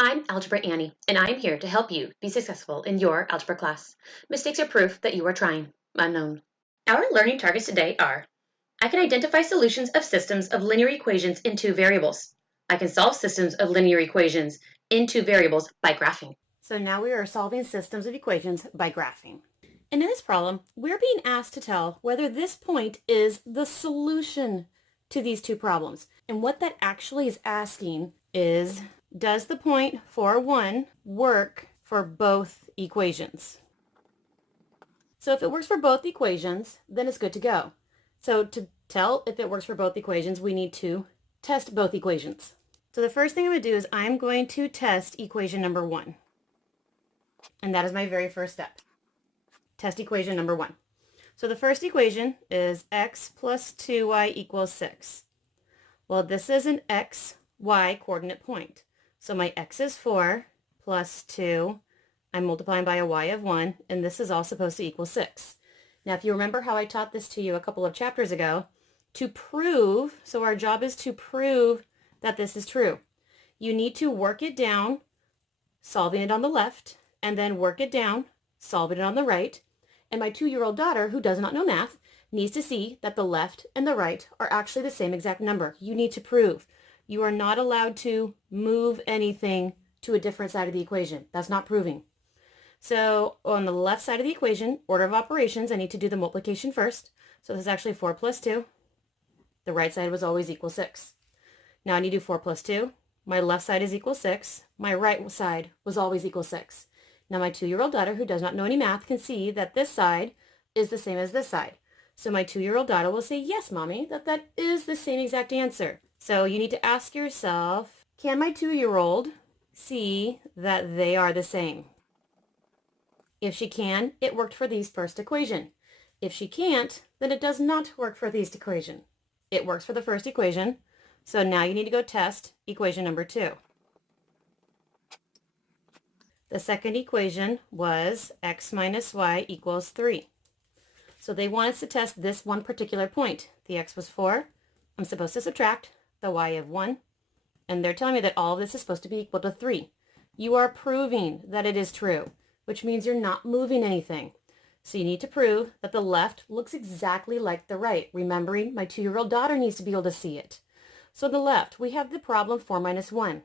I'm Algebra Annie, and I am here to help you be successful in your algebra class. Mistakes are proof that you are trying. Unknown. Our learning targets today are: I can identify solutions of systems of linear equations in two variables. I can solve systems of linear equations in two variables by graphing. So now we are solving systems of equations by graphing. And in this problem, we're being asked to tell whether this point is the solution to these two problems. And what that actually is asking is, does the point 4, 1 work for both equations? So if it works for both equations, then it's good to go. So to tell if it works for both equations, we need to test both equations. So the first thing I'm going to do is I'm going to test equation number 1. And that is my very first step. Test equation number 1. So the first equation is x plus 2y equals 6. Well, this is an x, y coordinate point. So my x is 4 plus 2. I'm multiplying by a y of 1, and this is all supposed to equal 6. Now, if you remember how I taught this to you a couple of chapters ago, to prove, so our job is to prove that this is true. You need to work it down, solving it on the left, and then work it down, solving it on the right. And my 2-year-old daughter, who does not know math, needs to see that the left and the right are actually the same exact number. You need to prove. You are not allowed to move anything to a different side of the equation. That's not proving. So on the left side of the equation, order of operations, I need to do the multiplication first. So this is actually 4 plus 2. The right side was always equal 6. Now I need to do 4 plus 2. My left side is equal 6. My right side was always equal 6. Now my 2-year-old daughter, who does not know any math, can see that this side is the same as this side. So my 2-year-old daughter will say, yes, mommy, that is the same exact answer. So you need to ask yourself, can my 2-year-old see that they are the same? If she can, it worked for these first equation. If she can't, then it does not work for these equation. It works for the first equation. So now you need to go test equation number 2. The second equation was x minus y equals 3. So they want us to test this one particular point. The x was 4. I'm supposed to subtract the y of 1. And they're telling me that all of this is supposed to be equal to 3. You are proving that it is true, which means you're not moving anything. So you need to prove that the left looks exactly like the right. Remembering, my 2-year-old daughter needs to be able to see it. So on the left, we have the problem 4 minus 1.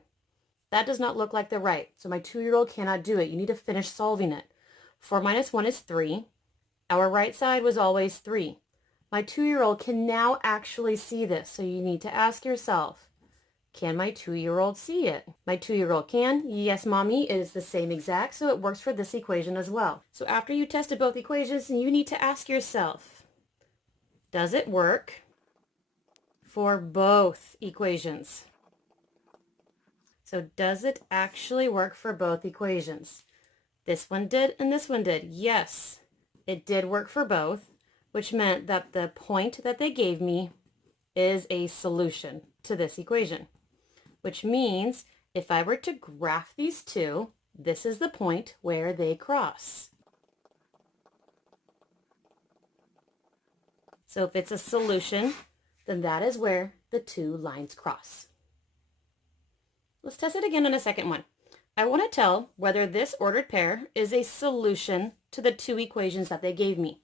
That does not look like the right, so my 2-year-old cannot do it. You need to finish solving it. 4 minus 1 is 3. Our right side was always 3. My 2-year-old can now actually see this, so you need to ask yourself, can my 2-year-old see it? My 2-year-old can. Yes, mommy, it is the same exact, so it works for this equation as well. So after you tested both equations, you need to ask yourself, does it work for both equations? So does it actually work for both equations? This one did and this one did. Yes, it did work for both, which meant that the point that they gave me is a solution to this equation, which means if I were to graph these two, this is the point where they cross. So if it's a solution, then that is where the two lines cross. Let's test it again on a second one. I want to tell whether this ordered pair is a solution to the two equations that they gave me.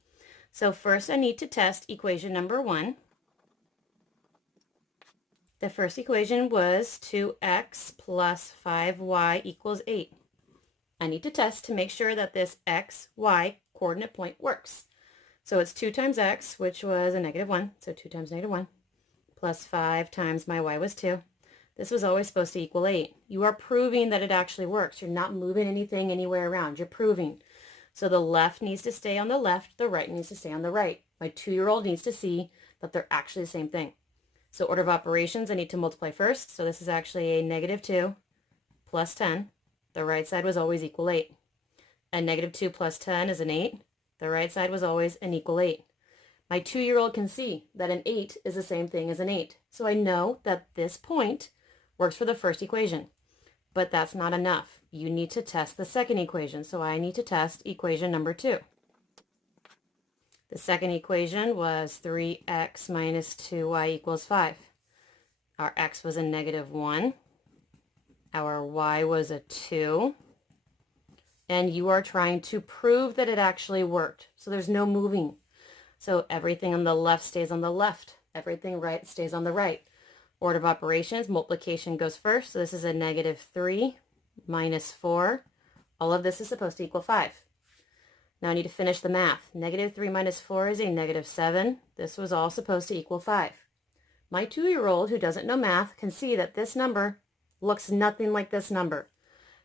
So first I need to test equation number 1. The first equation was 2x plus 5y equals 8. I need to test to make sure that this x, y coordinate point works. So it's 2 times x, which was a negative 1, so 2 times negative 1, plus 5 times my y was 2. This was always supposed to equal 8. You are proving that it actually works. You're not moving anything anywhere around. You're proving. So the left needs to stay on the left. The right needs to stay on the right. My 2-year-old needs to see that they're actually the same thing. So order of operations, I need to multiply first. So this is actually a negative 2 plus 10. The right side was always equal 8. A negative 2 plus 10 is an 8. The right side was always an equal 8. My 2-year-old can see that an 8 is the same thing as an 8. So I know that this point works for the first equation, but that's not enough. You need to test the second equation, so I need to test equation number 2. The second equation was 3x minus 2y equals 5. Our x was a negative 1. Our y was a 2. And you are trying to prove that it actually worked. So there's no moving. So everything on the left stays on the left. Everything right stays on the right. Order of operations, multiplication goes first. So this is a -3 minus 4. All of this is supposed to equal 5. Now I need to finish the math. -3 minus 4 is a -7. This was all supposed to equal 5. My 2-year-old who doesn't know math can see that this number looks nothing like this number.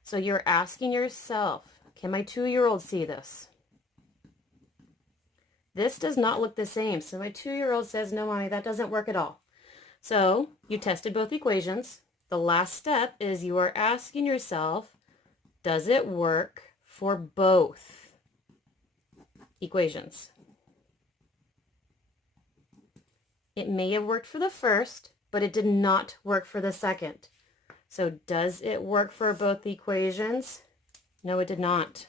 So you're asking yourself, can my 2-year-old see this? This does not look the same. So my 2-year-old says, no, Mommy, that doesn't work at all. So you tested both equations. The last step is you are asking yourself, does it work for both equations? It may have worked for the first, but it did not work for the second. So does it work for both equations? No, it did not,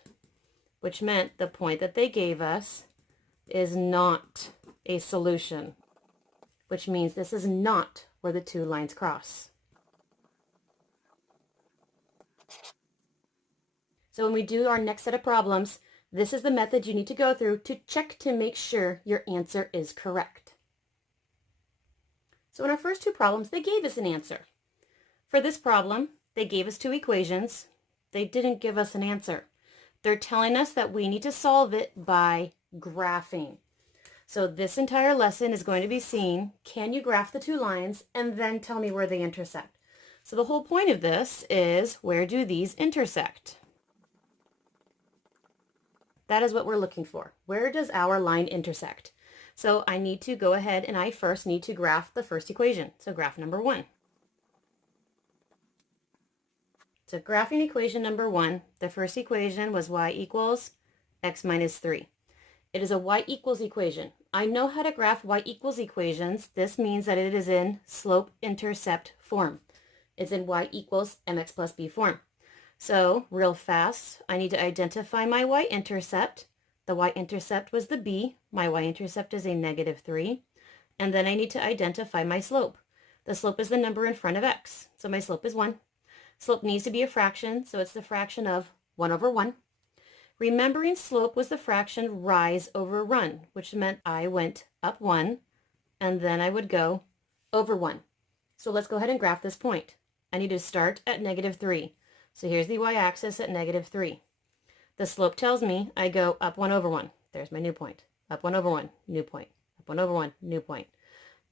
which meant the point that they gave us is not a solution, which means this is not where the two lines cross. So when we do our next set of problems, this is the method you need to go through to check to make sure your answer is correct. So in our first two problems, they gave us an answer. For this problem, they gave us two equations. They didn't give us an answer. They're telling us that we need to solve it by graphing. So this entire lesson is going to be seeing, can you graph the two lines and then tell me where they intersect? So the whole point of this is, where do these intersect? That is what we're looking for. Where does our line intersect? So I need to go ahead and I first need to graph the first equation. So graph number 1. So graphing equation number 1, the first equation was y equals x minus 3. It is a y equals equation. I know how to graph y equals equations. This means that it is in slope-intercept form. It's in y equals mx plus b form. So real fast, I need to identify my y-intercept. The y-intercept was the b. My y-intercept is a -3. And then I need to identify my slope. The slope is the number in front of x. So my slope is 1. Slope needs to be a fraction, so it's the fraction of 1 over 1. Remembering slope was the fraction rise over run, which meant I went up 1, and then I would go over 1. So let's go ahead and graph this point. I need to start at -3. So here's the y-axis at -3. The slope tells me I go up 1 over 1. There's my new point. Up 1 over 1, new point. Up 1 over 1, new point.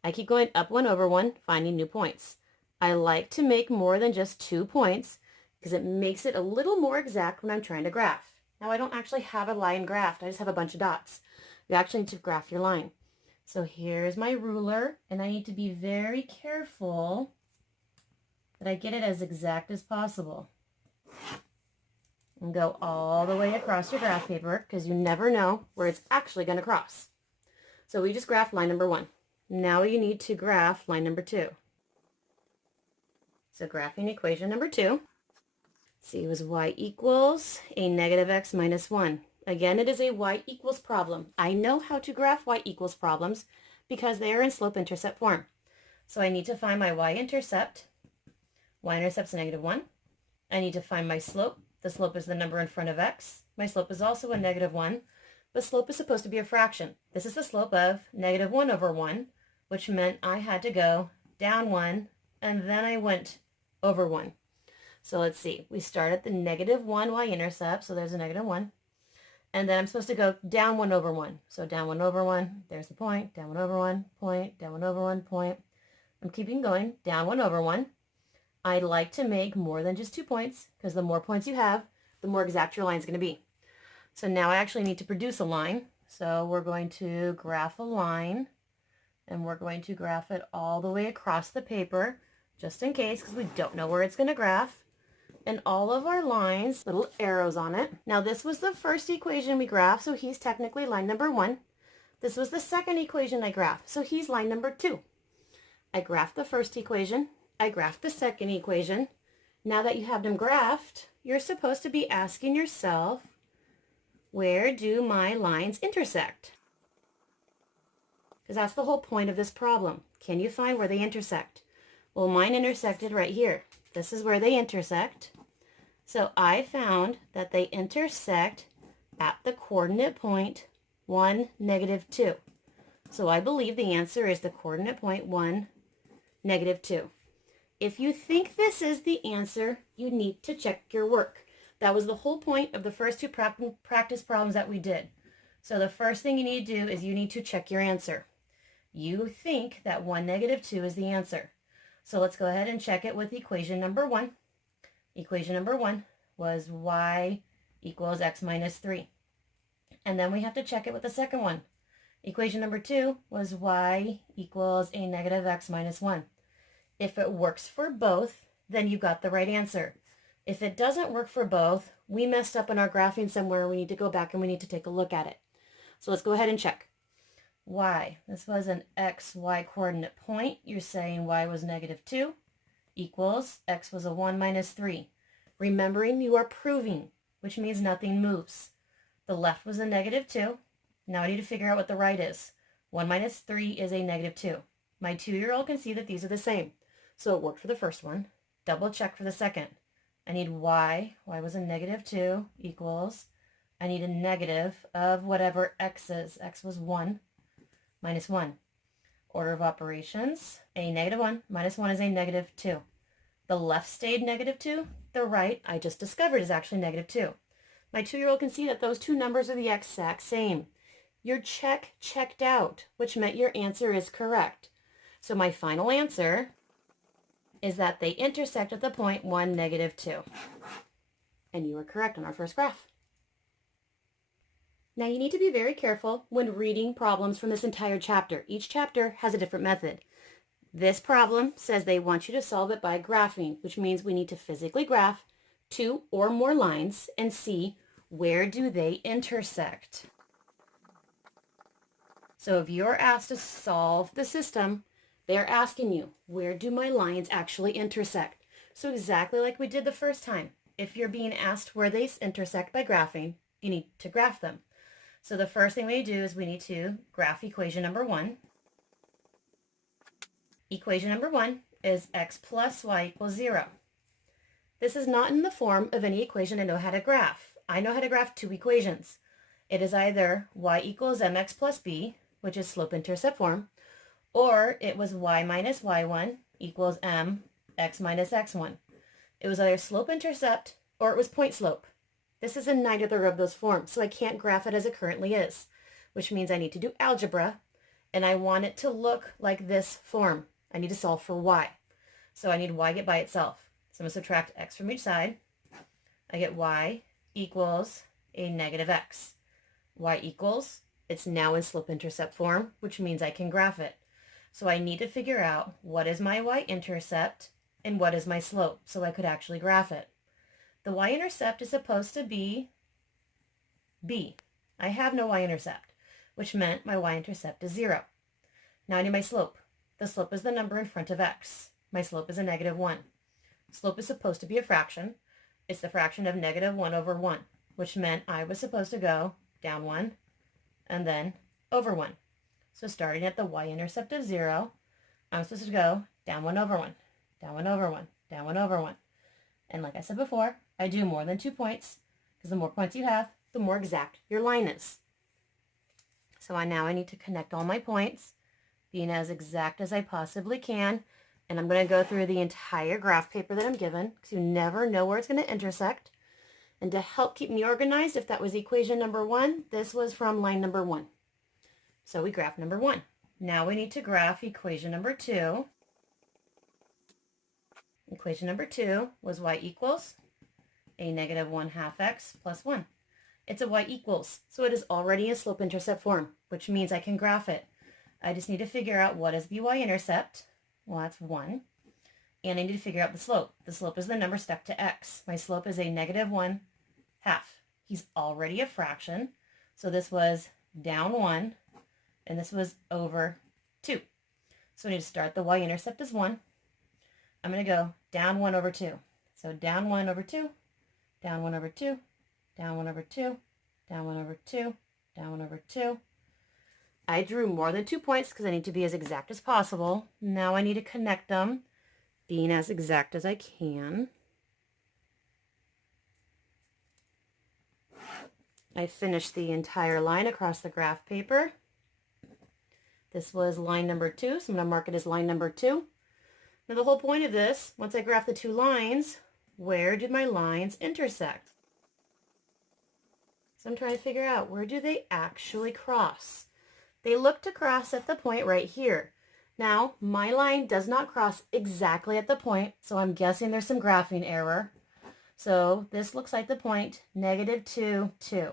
I keep going up 1 over 1, finding new points. I like to make more than just 2 points because it makes it a little more exact when I'm trying to graph. Now I don't actually have a line graphed, I just have a bunch of dots. You actually need to graph your line. So here's my ruler, and I need to be very careful that I get it as exact as possible. And go all the way across your graph paper because you never know where it's actually going to cross. So we just graphed line number 1. Now you need to graph line number 2. So graphing equation number 2. See, it was y equals a -x minus 1. Again, it is a y equals problem. I know how to graph y equals problems because they are in slope-intercept form. So I need to find my y-intercept. Y-intercept's -1. I need to find my slope. The slope is the number in front of x. My slope is also a -1, but slope is supposed to be a fraction. This is the slope of -1 over 1, which meant I had to go down 1, and then I went over 1. So let's see. We start at the -1 y-intercept, so there's a -1. And then I'm supposed to go down 1 over 1. So down 1 over 1, there's the point, down 1 over 1, point, down 1 over 1, point. I'm keeping going, down 1 over 1. I like to make more than just 2 points, because the more points you have, the more exact your line is going to be. So now I actually need to produce a line. So we're going to graph a line, and we're going to graph it all the way across the paper, just in case, because we don't know where it's going to graph. And all of our lines, little arrows on it. Now this was the first equation we graphed, so he's technically line number 1. This was the second equation I graphed, so he's line number 2. I graphed the first equation. I graphed the second equation. Now that you have them graphed, you're supposed to be asking yourself, where do my lines intersect? Because that's the whole point of this problem. Can you find where they intersect? Well, mine intersected right here. This is where they intersect. So I found that they intersect at the coordinate point 1, -2. So I believe the answer is the coordinate point 1, -2. If you think this is the answer, you need to check your work. That was the whole point of the first two practice problems that we did. So the first thing you need to do is you need to check your answer. You think that 1, -2 is the answer. So let's go ahead and check it with equation number 1. Equation number 1 was y equals x minus 3. And then we have to check it with the second one. Equation number 2 was y equals a negative x minus 1. If it works for both, then you got the right answer. If it doesn't work for both, we messed up in our graphing somewhere. We need to go back and we need to take a look at it. So let's go ahead and check. Y, this was an xy coordinate point. You're saying y was -2 equals x was a 1 minus 3. Remembering you are proving, which means nothing moves. The left was a -2. Now I need to figure out what the right is. 1 minus 3 is a -2. My 2-year-old can see that these are the same. So it worked for the first one. Double check for the second. I need y was a -2 equals, I need a negative of whatever x is. X was 1 minus 1. Order of operations, a -1 minus 1 is a -2. The left stayed -2. The right, I just discovered, is actually -2. My 2-year-old can see that those two numbers are the exact same. Your check checked out, which meant your answer is correct. So my final answer is that they intersect at the point 1, -2. And you were correct on our first graph. Now you need to be very careful when reading problems from this entire chapter. Each chapter has a different method. This problem says they want you to solve it by graphing, which means we need to physically graph 2 or more lines and see where do they intersect. So if you're asked to solve the system, they're asking you, where do my lines actually intersect? So exactly like we did the first time, if you're being asked where they intersect by graphing, you need to graph them. So the first thing we do is we need to graph equation number 1. Equation number 1 is x plus y equals 0. This is not in the form of any equation I know how to graph. I know how to graph two equations. It is either y equals mx plus b, which is slope-intercept form, or it was y minus y1 equals mx minus x1. It was either slope-intercept or it was point-slope. This is in neither of those forms, so I can't graph it as it currently is, which means I need to do algebra, and I want it to look like this form. I need to solve for y. So I need y get by itself. So I'm going to subtract x from each side. I get y equals a negative x. Y equals, it's now in slope-intercept form, which means I can graph it. So I need to figure out what is my y-intercept and what is my slope, so I could actually graph it. The y-intercept is supposed to be b. I have no y-intercept, which meant my y-intercept is 0. Now I need my slope. The slope is the number in front of x. My slope is a -1. Slope is supposed to be a fraction. It's the fraction of -1 over 1, which meant I was supposed to go down 1 and then over 1. So starting at the y-intercept of 0, I'm supposed to go down 1 over 1, down 1 over 1, down 1 over 1. And like I said before, I do more than 2 points, because the more points you have, the more exact your line is. So now I need to connect all my points, being as exact as I possibly can. And I'm going to go through the entire graph paper that I'm given, because you never know where it's going to intersect. And to help keep me organized, if that was equation number 1, this was from line number 1. So we graph number 1. Now we need to graph equation number 2. Equation number 2 was y equals a -1/2 x plus 1. It's a y equals, so it is already in slope-intercept form, which means I can graph it. I just need to figure out what is the y-intercept. Well, that's 1. And I need to figure out the slope. The slope is the number stuck to x. My slope is a -1/2. He's already a fraction, so this was down 1, and this was over 2. So I need to start the y-intercept as 1. I'm going to go down 1 over 2. So down 1 over 2, down 1 over 2, down 1 over 2, down 1 over 2, down 1 over 2. I drew more than 2 points because I need to be as exact as possible. Now I need to connect them being as exact as I can. I finished the entire line across the graph paper. This was line number 2, so I'm going to mark it as line number 2. Now the whole point of this, once I graph the two lines, where do my lines intersect? So I'm trying to figure out, where do they actually cross? They look to cross at the point right here. Now, my line does not cross exactly at the point, so I'm guessing there's some graphing error. So this looks like the point -2, 2.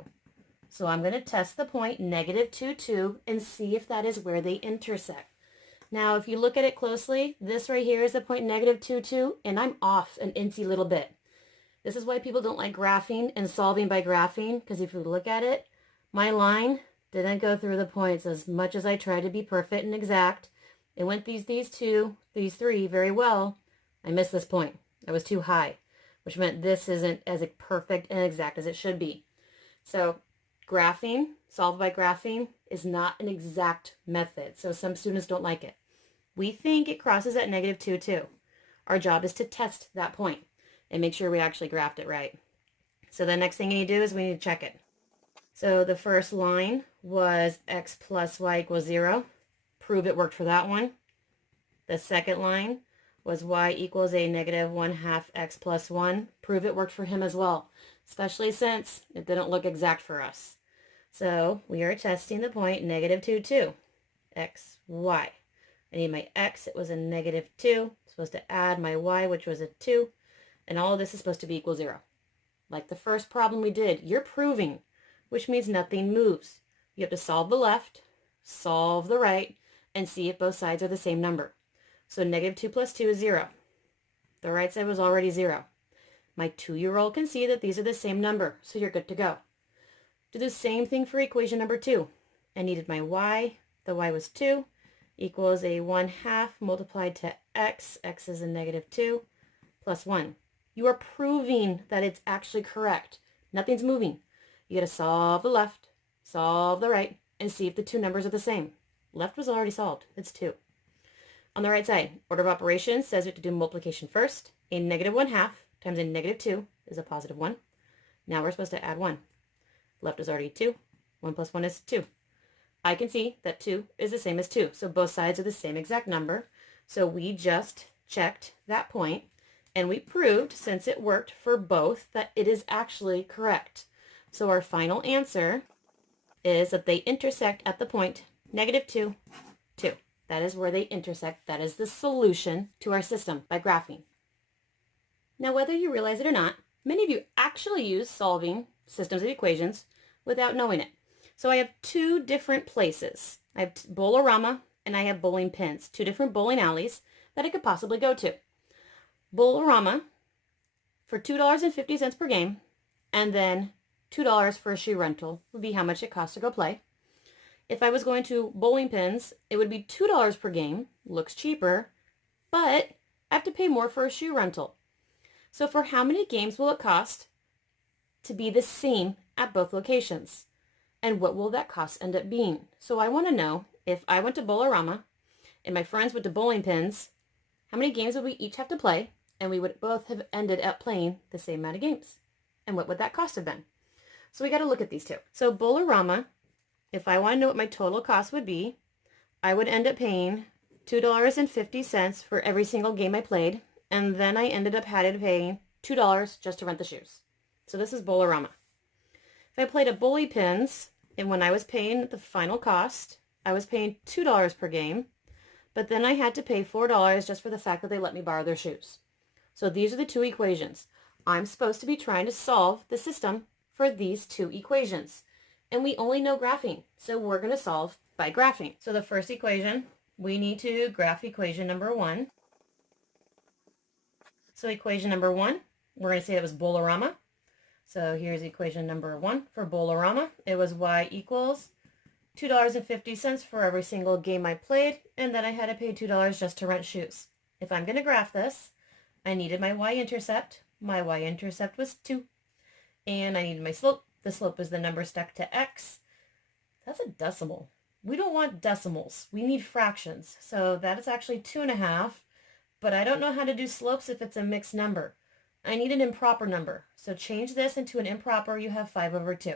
So I'm going to test the point -2, 2 and see if that is where they intersect. Now, if you look at it closely, this right here is the point -2, 2, and I'm off an incy little bit. This is why people don't like graphing and solving by graphing, because if you look at it, my line didn't go through the points as much as I tried to be perfect and exact. It went these two, these three very well. I missed this point. I was too high, which meant this isn't as perfect and exact as it should be. So graphing, solved by graphing, is not an exact method. So some students don't like it. We think it crosses at -2, 2. Our job is to test that point and make sure we actually graphed it right. So the next thing you need to do is we need to check it. So the first line was x plus y equals 0. Prove it worked for that one. The second line was y equals a -1/2 x plus 1. Prove it worked for him as well, especially since it didn't look exact for us. So we are testing the point -2, 2, x, y. I need my x, it was a -2. I'm supposed to add my y, which was a 2. And all of this is supposed to be equal 0. Like the first problem we did, you're proving, which means nothing moves. You have to solve the left, solve the right, and see if both sides are the same number. So -2 plus 2 is 0. The right side was already 0. My 2-year-old can see that these are the same number, so you're good to go. Do the same thing for equation number 2. I needed my y. The y was 2, equals a 1/2 multiplied to x. X is a -2, plus 1. You are proving that it's actually correct. Nothing's moving. You got to solve the left, solve the right, and see if the two numbers are the same. Left was already solved. It's 2. On the right side, order of operations says we have to do multiplication first. A -1/2 times a -2 is a positive 1. Now we're supposed to add 1. Left is already 2. 1 plus 1 is 2. I can see that 2 is the same as 2. So both sides are the same exact number. So we just checked that point, and we proved, since it worked for both, that it is actually correct. So our final answer is that they intersect at the point -2, 2. That is where they intersect. That is the solution to our system by graphing. Now, whether you realize it or not, many of you actually use solving systems of equations without knowing it. So I have two different places. I have Bowl-O-Rama and I have bowling pins, two different bowling alleys that I could possibly go to. Bowl-O-Rama for $2.50 per game, and then $2 for a shoe rental would be how much it costs to go play. If I was going to bowling pins, it would be $2 per game, looks cheaper, but I have to pay more for a shoe rental. So for how many games will it cost to be the same at both locations? And what will that cost end up being? So I want to know, if I went to Bowl-O-Rama and my friends went to bowling pins, how many games would we each have to play? And we would both have ended up playing the same amount of games. And what would that cost have been? So we got to look at these two. So Bowl-O-Rama, if I want to know what my total cost would be, I would end up paying $2.50 for every single game I played. And then I ended up having to pay $2 just to rent the shoes. So this is Bowl-O-Rama. If I played at bowling pins, and when I was paying the final cost, I was paying $2 per game, but then I had to pay $4 just for the fact that they let me borrow their shoes. So these are the two equations. I'm supposed to be trying to solve the system for these two equations. And we only know graphing, so we're going to solve by graphing. So the first equation, we need to graph equation number 1. So equation number 1, we're going to say that was Bowl-O-Rama. So here's equation number 1 for Bowl-O-Rama. It was y equals $2.50 for every single game I played, and then I had to pay $2 just to rent shoes. If I'm going to graph this, I needed my y-intercept. My y-intercept was 2. And I needed my slope. The slope is the number stuck to x. That's a decimal. We don't want decimals. We need fractions. So that is actually 2.5. but I don't know how to do slopes if it's a mixed number. I need an improper number. So change this into an improper, you have 5 over 2.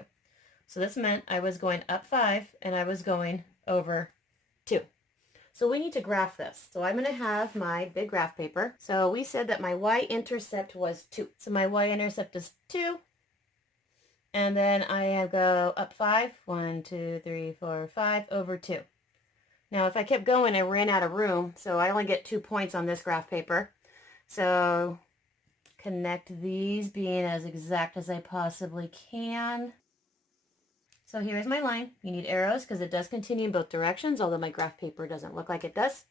So this meant I was going up 5 and I was going over 2. So we need to graph this. So I'm going to have my big graph paper. So we said that my y-intercept was 2. So my y-intercept is 2. And then I go up 5, 1, 2, 3, 4, 5 over 2. Now if I kept going, I ran out of room. So I only get 2 points on this graph paper. So connect these being as exact as I possibly can. So here's my line. You need arrows because it does continue in both directions, although my graph paper doesn't look like it does.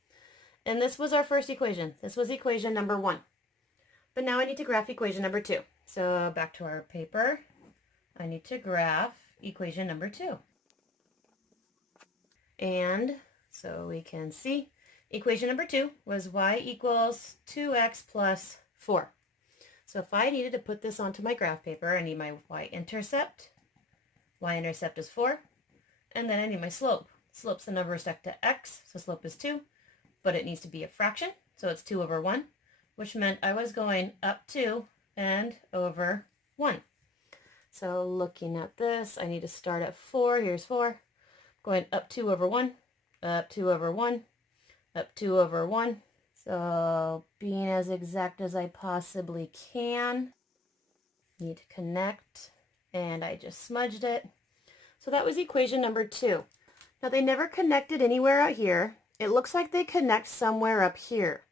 And this was our first equation. This was equation number 1. But now I need to graph equation number 2. So back to our paper. I need to graph equation number 2. And so we can see equation number 2 was y equals 2x plus 4. So if I needed to put this onto my graph paper, I need my y-intercept. Y-intercept is 4. And then I need my slope. Slope's the number with respect to x, so slope is 2. But it needs to be a fraction, so it's 2 over 1, which meant I was going up 2 and over 1. So looking at this, I need to start at 4. Here's 4. Going up 2 over 1, up 2 over 1, up 2 over 1. So being as exact as I possibly can. Need to connect, and I just smudged it. So that was equation number 2. Now they never connected anywhere out here. It looks like they connect somewhere up here.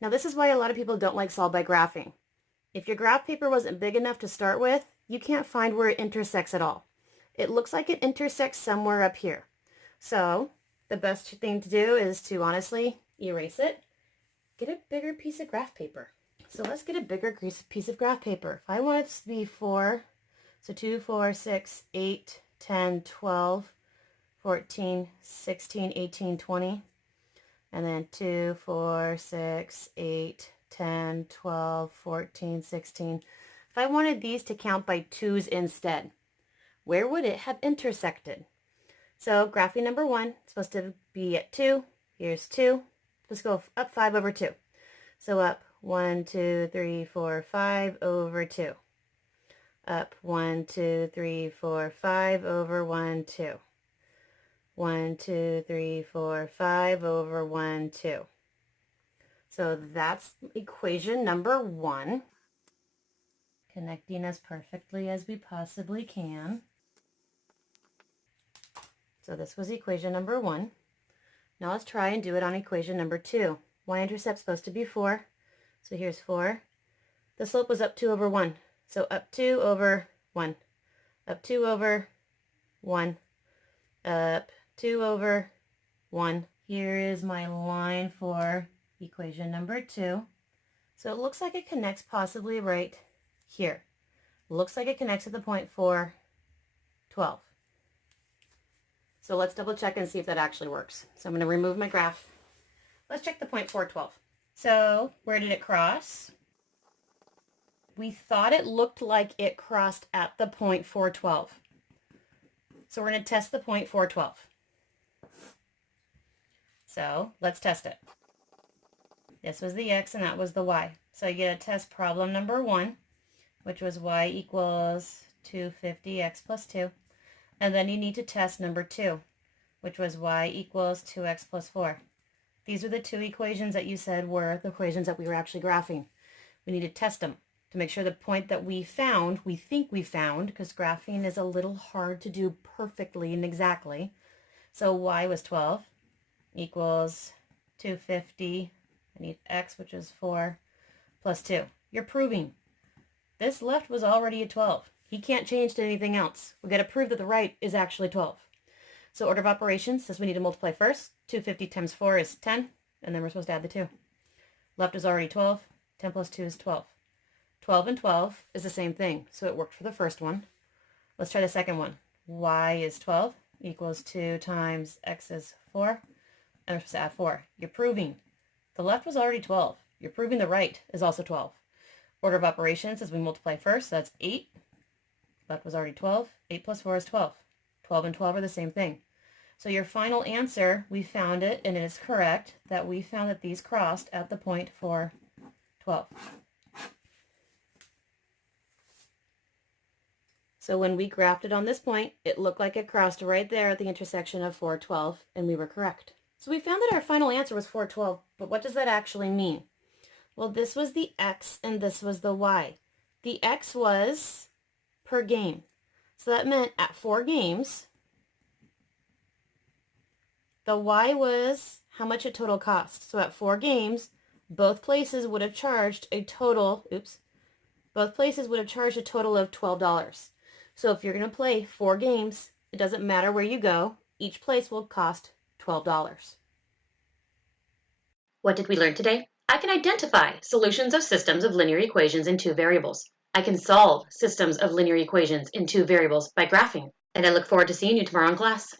Now this is why a lot of people don't like solve by graphing. If your graph paper wasn't big enough to start with, you can't find where it intersects at all. It looks like it intersects somewhere up here. So the best thing to do is to honestly erase it, get a bigger piece of graph paper. So let's get a bigger piece of graph paper. If I want it to be 4, so 2, 4, 6, 8, 10, 12, 14, 16, 18, 20, and then 2, 4, 6, 8, 10, 12, 14, 16. If I wanted these to count by 2s instead, where would it have intersected? So graphing number 1 is supposed to be at 2. Here's 2. Let's go up 5 over 2. So up 1, 2, 3, 4, 5 over 2. Up 1, 2, 3, 4, 5 over 1, 2. 1, 2, 3, 4, 5 over 1, 2. So that's equation number 1. Connecting as perfectly as we possibly can. So this was equation number 1. Now let's try and do it on equation number 2. Y-intercept's supposed to be 4. So here's 4. The slope was up 2 over 1. So up 2 over 1. Up 2 over 1. Up 2 over 1. Here is my line for equation number 2. So it looks like it connects possibly right here. Looks like it connects at the point 4, 12. So let's double check and see if that actually works. So I'm going to remove my graph. Let's check the point 4, 12. So where did it cross? We thought it looked like it crossed at the point 4, 12. So we're going to test the point 4, 12. So let's test it. This was the x and that was the y. So you get a test problem number 1, which was y equals 250 x plus 2. And then you need to test number 2, which was y equals 2x plus 4. These are the 2 equations that you said were the equations that we were actually graphing. We need to test them to make sure the point that we found, we think we found, because graphing is a little hard to do perfectly and exactly. So y was 12 equals 250. I need x, which is 4, plus 2. You're proving. This left was already a 12. He can't change to anything else. We've got to prove that the right is actually 12. So order of operations says we need to multiply first. 250 times 4 is 10, and then we're supposed to add the 2. Left is already 12. 10 plus 2 is 12. 12 and 12 is the same thing, so it worked for the first one. Let's try the second one. Y is 12 equals 2 times x is 4, and we're supposed to add 4. You're proving. The left was already 12. You're proving the right is also 12. Order of operations says we multiply first, so that's 8. Left was already 12. 8 plus 4 is 12. 12 and 12 are the same thing. So your final answer, we found it, and it is correct that we found that these crossed at the point 4, 12. So when we graphed it on this point, it looked like it crossed right there at the intersection of 4, 12, and we were correct. So we found that our final answer was 4, 12, but what does that actually mean? Well, this was the x and this was the y. The x was per game. So that meant at 4 games, the y was how much a total cost. So at 4 games, both places would have charged a total, both places would have charged a total of $12. So if you're going to play 4 games, it doesn't matter where you go, each place will cost $12. What did we learn today? I can identify solutions of systems of linear equations in 2 variables. I can solve systems of linear equations in 2 variables by graphing. And I look forward to seeing you tomorrow in class.